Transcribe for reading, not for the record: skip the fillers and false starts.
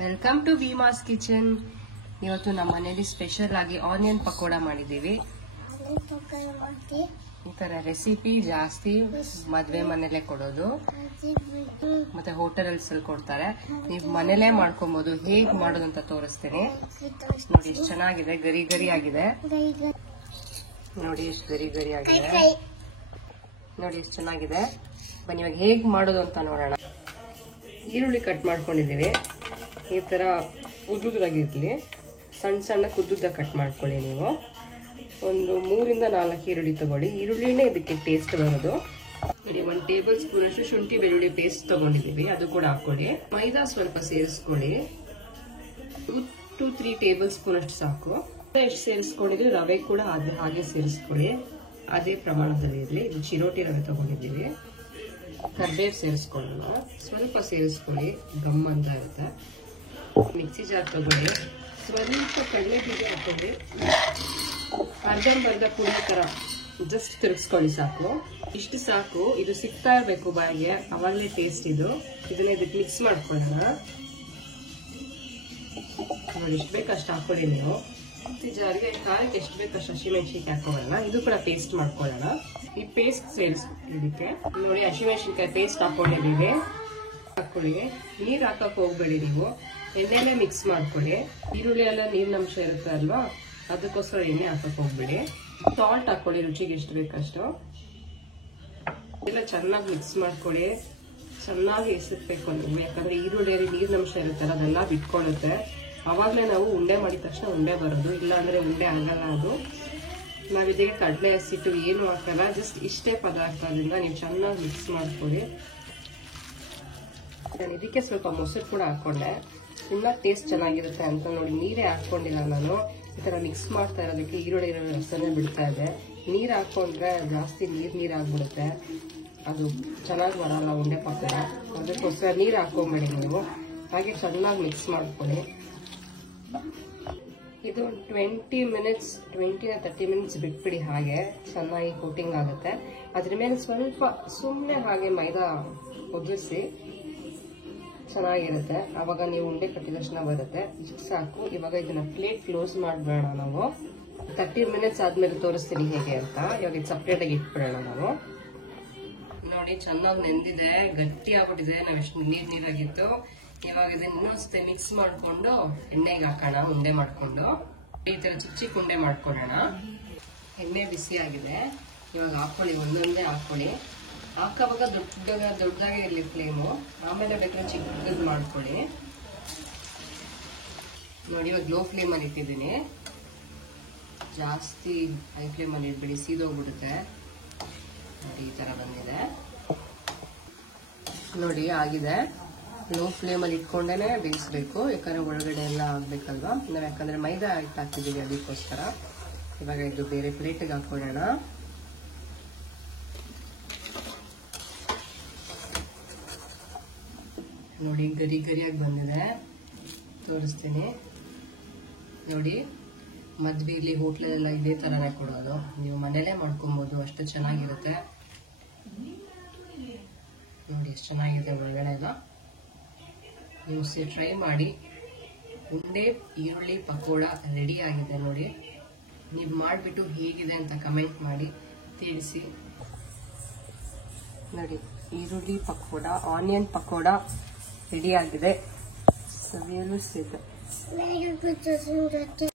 Welcome to Bheemas kitchen. ಇವತ್ತು ನಮ್ಮ ಮನೆಯಲ್ಲಿ ಸ್ಪೆಷಲ್ ಆಗಿ ಆನಿಯನ್ ಪಕೋಡಾ ಮಾಡಿದ್ದೀವಿ. ಈ ತರ ರೆಸಿಪಿ ಜಾಸ್ತಿ ಮದ್ವೆ ಮನೇಲೆ ಕೊಡೋದು, ಮತ್ತೆ ಹೋಟೆಲ್ ಅಲ್ಲಿ ಕೊಡ್ತಾರೆ. ನೀವು ಮನೇಲೆ ಮಾಡ್ಕೊಬಹುದು. ಹೇಗ್ ಮಾಡೋದು ಅಂತ ತೋರಿಸ್ತೀನಿ. ನೋಡಿ ಎಷ್ಟು ಚೆನ್ನಾಗಿದೆ, ಗರಿ ಗರಿ ಆಗಿದೆ. ನೋಡಿ ಎಷ್ಟು ಗರಿ ಗರಿ ಆಗಿದೆ. ನೋಡಿ ಎಷ್ಟು ಚೆನ್ನಾಗಿದೆ. ಬನ್ನಿ ಇವಾಗ ಹೇಗ್ ಮಾಡೋದು ಅಂತ ನೋಡೋಣ. ಈರುಳ್ಳಿ ಕಟ್ ಮಾಡ್ಕೊಂಡಿದೀವಿ. ಈ ತರ ಉದ್ದುದಾಗಿರ್ಲಿ, ಸಣ್ಣ ಸಣ್ಣ ಉದ್ದುದ್ದ ಕಟ್ ಮಾಡ್ಕೊಳ್ಳಿ. ನೀವು ಒಂದು 3 ಇಂದ 4 ಈರುಳ್ಳಿ ತಗೊಳ್ಳಿ. ಈರುಳ್ಳಿನೇ ಇದಕ್ಕೆ ಟೇಸ್ಟ್ ಬರೋದು. ನೋಡಿ 1 ಟೇಬಲ್ ಸ್ಪೂನ್ ಅಷ್ಟು ಶುಂಠಿ ಬೆಳ್ಳುಳ್ಳಿ ಪೇಸ್ಟ್ ತಗೊಂಡಿದೀವಿ, ಅದು ಕೂಡ ಹಾಕೊಳ್ಳಿ. ಮೈದಾ ಸ್ವಲ್ಪ ಸೇರಿಸ್ಕೊಳ್ಳಿ. 2-3 ಟೇಬಲ್ ಸ್ಪೂನ್ ಅಷ್ಟು ಸಾಕು. ಎಷ್ಟು ಸೇರಿಸ್ಕೊಂಡಿದ್ವಿ ರವೆ ಕೂಡ ಹಾಗೆ ಸೇರಿಸ್ಕೊಳ್ಳಿ, ಅದೇ ಪ್ರಮಾಣದಲ್ಲಿ ಇರಲಿ. ಇದು ಚಿರೋಟಿ ರವೆ ತಗೊಂಡಿದ್ದೀವಿ. ಕರ್ಬೇವು ಸೇರಿಸ್ಕೊಳ್ಳೋಣ, ಸ್ವಲ್ಪ ಸೇರಿಸ್ಕೊಳ್ಳಿ, ಗಮ್ ಅಂತ ಇರುತ್ತೆ. ಮಿಕ್ಸಿ ಜಾರ್ ತಗೊಳ್ಳಿ. ಸ್ವಲ್ಪ ಕಡಲೆ ಬೀಜ ಹಾಕೊಳ್ಳಿ. ಅರ್ಧಂಬರ್ಧ ಪುಡಿ ತರ ಜಸ್ಟ್ ತಿರುಗಿಸ್ಕೊಳ್ಳಿ, ಸಾಕು. ಇಷ್ಟು ಸಾಕು. ಇದು ಸಿಗ್ತಾ ಇರ್ಬೇಕು ಬಾಯಿಗೆ, ಅವಾಗಲೇ ಟೇಸ್ಟ್ ಇದು. ಇದನ್ನ ಇದಕ್ಕೆ ಮಿಕ್ಸ್ ಮಾಡ್ಕೊಳ್ಳೋಣ. ನೋಡಿ ಎಷ್ಟು ಬೇಕಷ್ಟು ಹಾಕೊಳ್ಳಿ ನೀವು. ಮಿಕ್ಸಿ ಜಾರ್ಗೆ ಖಾರಕ್ಕೆ ಎಷ್ಟು ಬೇಕಷ್ಟು ಹಸಿಮೆಣಸಿನ್ಕಾಯಿ ಹಾಕೊಳ್ಳೋಣ. ಇದು ಕೂಡ ಪೇಸ್ಟ್ ಮಾಡ್ಕೊಳ್ಳೋಣ. ಈ ಪೇಸ್ಟ್ ಸೇರಿಸ್ಕೊಳ್ಳಿಕ್ಕೆ ನೋಡಿ, ಹಸಿಮೆಣಸಿನ್ಕಾಯಿ ಪೇಸ್ಟ್ ಹಾಕೊಂಡಿದ್ದೀವಿ. ಹಾಕೊಳ್ಳಿ. ನೀರ್ ಹಾಕಕ್ ಹೋಗ್ಬೇಡಿ ನೀವು, ಎಣ್ಣೆಲೆ ಮಿಕ್ಸ್ ಮಾಡ್ಕೊಳ್ಳಿ. ಈರುಳ್ಳಿ ಎಲ್ಲ ನೀರಿನಂಶ ಇರುತ್ತೆ ಅಲ್ವಾ, ಅದಕ್ಕೋಸ್ಕರ ಎಣ್ಣೆ ಹಾಕಕ್ ಹೋಗ್ಬೇಡಿ. ಸಾಲ್ಟ್ ಹಾಕೊಳ್ಳಿ, ರುಚಿಗೆ ಎಷ್ಟು ಬೇಕಷ್ಟು. ಎಲ್ಲ ಚೆನ್ನಾಗಿ ಮಿಕ್ಸ್ ಮಾಡ್ಕೊಳ್ಳಿ. ಚೆನ್ನಾಗಿ ಎಸಕ್ಬೇಕು ನೀವು, ಯಾಕಂದ್ರೆ ಈರುಳ್ಳಿಯಲ್ಲಿ ನೀರಿನಂಶ ಇರುತ್ತಲ್ಲ, ಅದೆಲ್ಲ ಬಿಟ್ಕೊಳ್ಳುತ್ತೆ. ಅವಾಗಲೇ ನಾವು ಉಂಡೆ ಮಾಡಿದ ತಕ್ಷಣ ಉಂಡೆ ಬರೋದು, ಇಲ್ಲ ಅಂದ್ರೆ ಉಂಡೆ ಆಗಲ್ಲ. ಅದು ನಾವ್ ಇದಕ್ಕೆ ಕಡಲೆ ಹಸಿಟ್ಟು ಏನು ಹಾಕಲ್ಲ, ಜಸ್ಟ್ ಇಷ್ಟೇ ಪದಾರ್ಥದಿಂದ ನೀವು ಚೆನ್ನಾಗಿ ಮಿಕ್ಸ್ ಮಾಡ್ಕೊಳ್ಳಿ. ನಾನು ಇದಕ್ಕೆ ಸ್ವಲ್ಪ ಮೊಸರು ಕೂಡ ಹಾಕೊಂಡೆ, ಇನ್ನ ಟೇಸ್ಟ್ ಚೆನ್ನಾಗಿರುತ್ತೆ ಅಂತ. ನೋಡಿ ನೀರೇ ಹಾಕೊಂಡಿಲ್ಲ ನಾನು, ಈ ತರ ಮಿಕ್ಸ್ ಮಾಡ್ತಾ ಇರೋದಕ್ಕೆ ಈರುಳ್ಳಿ ರಸನೆ ಬಿಡ್ತಾ ಇದೆ. ನೀರ್ ಹಾಕೊಂಡ್ರೆ ಜಾಸ್ತಿ ನೀರ್ ಆಗ್ಬಿಡುತ್ತೆ, ಅದು ಚೆನ್ನಾಗಿ ಬರಲ್ಲ ಉಂಡೆ ಪಕೋಡ. ಅದಕ್ಕೋಸ್ಕರ ನೀರ್ ಹಾಕೊಂಬೇಡಿ ನೀವು, ಹಾಗೆ ಚೆನ್ನಾಗಿ ಮಿಕ್ಸ್ ಮಾಡ್ಕೊಳ್ಳಿ. ಇದು 20 ಮಿನಿಟ್ಸ್ 30 ಮಿನಿಟ್ಸ್ ಬಿಟ್ಬಿಡಿ, ಹಾಗೆ ಚೆನ್ನಾಗಿ ಕೋಟಿಂಗ್ ಆಗುತ್ತೆ. ಅದ್ರ ಮೇಲೆ ಸ್ವಲ್ಪ ಸುಮ್ಮನೆ ಹಾಗೆ ಮೈದಾ ಒದಿಸಿ ಚೆನ್ನಾಗಿರುತ್ತೆ. ಅವಾಗ ನೀವು ಉಂಡೆ ಕಟ್ಟಿದ ತಕ್ಷಣ ಬರುತ್ತೆ. ಇಷ್ಟು ಸಾಕು. ಇವಾಗ ಇದನ್ನ ಪ್ಲೇಟ್ ಕ್ಲೋಸ್ ಮಾಡಬೇಡ, ನಾವು 30 ಮಿನಿಟ್ಸ್ ಆದ್ಮೇಲೆ ತೋರಿಸ್ತೀನಿ ಹೇಗೆ ಅಂತ. ಇವಾಗ ಇದು ಸಪ್ರೇಟ್ ಆಗಿ ಇಟ್ಬಿಡೋಣ ನಾವು. ನೋಡಿ ಚೆನ್ನಾಗಿ ನೆಂದಿದೆ, ಗಟ್ಟಿ ಆಗ್ಬಿಟ್ಟಿದೆ. ನಾವೆಷ್ಟು ನೀರಾಗಿತ್ತು. ಇವಾಗ ಇದನ್ನ ಇನ್ನೊಂದ್ಸತಿ ಮಿಕ್ಸ್ ಮಾಡ್ಕೊಂಡು ಎಣ್ಣೆಗೆ ಹಾಕೋಣ, ಉಂಡೆ ಮಾಡ್ಕೊಂಡು. ಈ ತರ ಚಿಕ್ಕ ಚಿಕ್ಕ ಉಂಡೆ ಮಾಡ್ಕೊಳ್ಳೋಣ. ಎಣ್ಣೆ ಬಿಸಿ ಆಗಿದೆ, ಇವಾಗ ಹಾಕೊಳ್ಳಿ, ಒಂದೊಂದೇ ಹಾಕೊಳ್ಳಿ. ಹಾಕವಾಗ ದೊಡ್ಡದಾಗೆ ಇರ್ಲಿ ಫ್ಲೇಮು, ಆಮೇಲೆ ಬೇಕಾದ್ರೆ ಚಿಕ್ಕದು ಮಾಡ್ಕೊಳ್ಳಿ. ನೋಡಿ ಇವಾಗ ಲೋ ಫ್ಲೇಮ್ ಅಲ್ಲಿ ಇಟ್ಟಿದ್ದೀನಿ, ಜಾಸ್ತಿ ಹೈ ಫ್ಲೇಮ್ ಅಲ್ಲಿ ಇಟ್ಬಿಡಿ, ಸೀದೋಗ್ಬಿಡುತ್ತೆ. ನೋಡಿ ಈ ತರ ಬಂದಿದೆ. ನೋಡಿ ಆಗಿದೆ. ಲೋ ಫ್ಲೇಮ್ ಅಲ್ಲಿ ಇಟ್ಕೊಂಡೇನೆ ಬೇಯಿಸ್ಬೇಕು, ಯಾಕಂದ್ರೆ ಒಳಗಡೆ ಎಲ್ಲ ಆಗ್ಬೇಕಲ್ವಾ. ನಾವ್ ಯಾಕಂದ್ರೆ ಮೈದಾ ಹಿಟ್ಟು ಹಾಕಿದೀವಿ, ಅದಕ್ಕೋಸ್ಕರ. ಇವಾಗ ಇದು ಬೇರೆ ಪ್ಲೇಟಿಗೆ ಹಾಕೊಳ್ಳೋಣ. ನೋಡಿ ಗರಿ ಗರಿಯಾಗಿ ಬಂದಿದೆ, ತೋರಿಸ್ತೀನಿ. ನೋಡಿ ಮದ್ವೆಲಿ ಹೋಟ್ಲಲ್ಲೆಲ್ಲ ಇದೇ ತರನೇ ಕೊಡೋದು, ನೀವು ಮನೇಲೆ ಮಾಡ್ಕೊಬಹುದು, ಅಷ್ಟು ಚೆನ್ನಾಗಿರುತ್ತೆ. ನೋಡಿ ಎಷ್ಟು ಚೆನ್ನಾಗಿದೆ ಒಳಗಡೆ ಎಲ್ಲ. ನೀವು ಟ್ರೈ ಮಾಡಿ. ಉಂಡೆ ಈರುಳ್ಳಿ ಪಕೋಡ ರೆಡಿ ಆಗಿದೆ. ನೋಡಿ ನೀವು ಮಾಡಿಬಿಟ್ಟು ಹೇಗಿದೆ ಅಂತ ಕಮೆಂಟ್ ಮಾಡಿ ತಿಳಿಸಿ. ನೋಡಿ ಈರುಳ್ಳಿ ಪಕೋಡ, ಆನಿಯನ್ ಪಕೋಡ ರೆಡಿ ಆಗಿದೆ. ಸವಿಯಲು ಸಿದ್ಧ.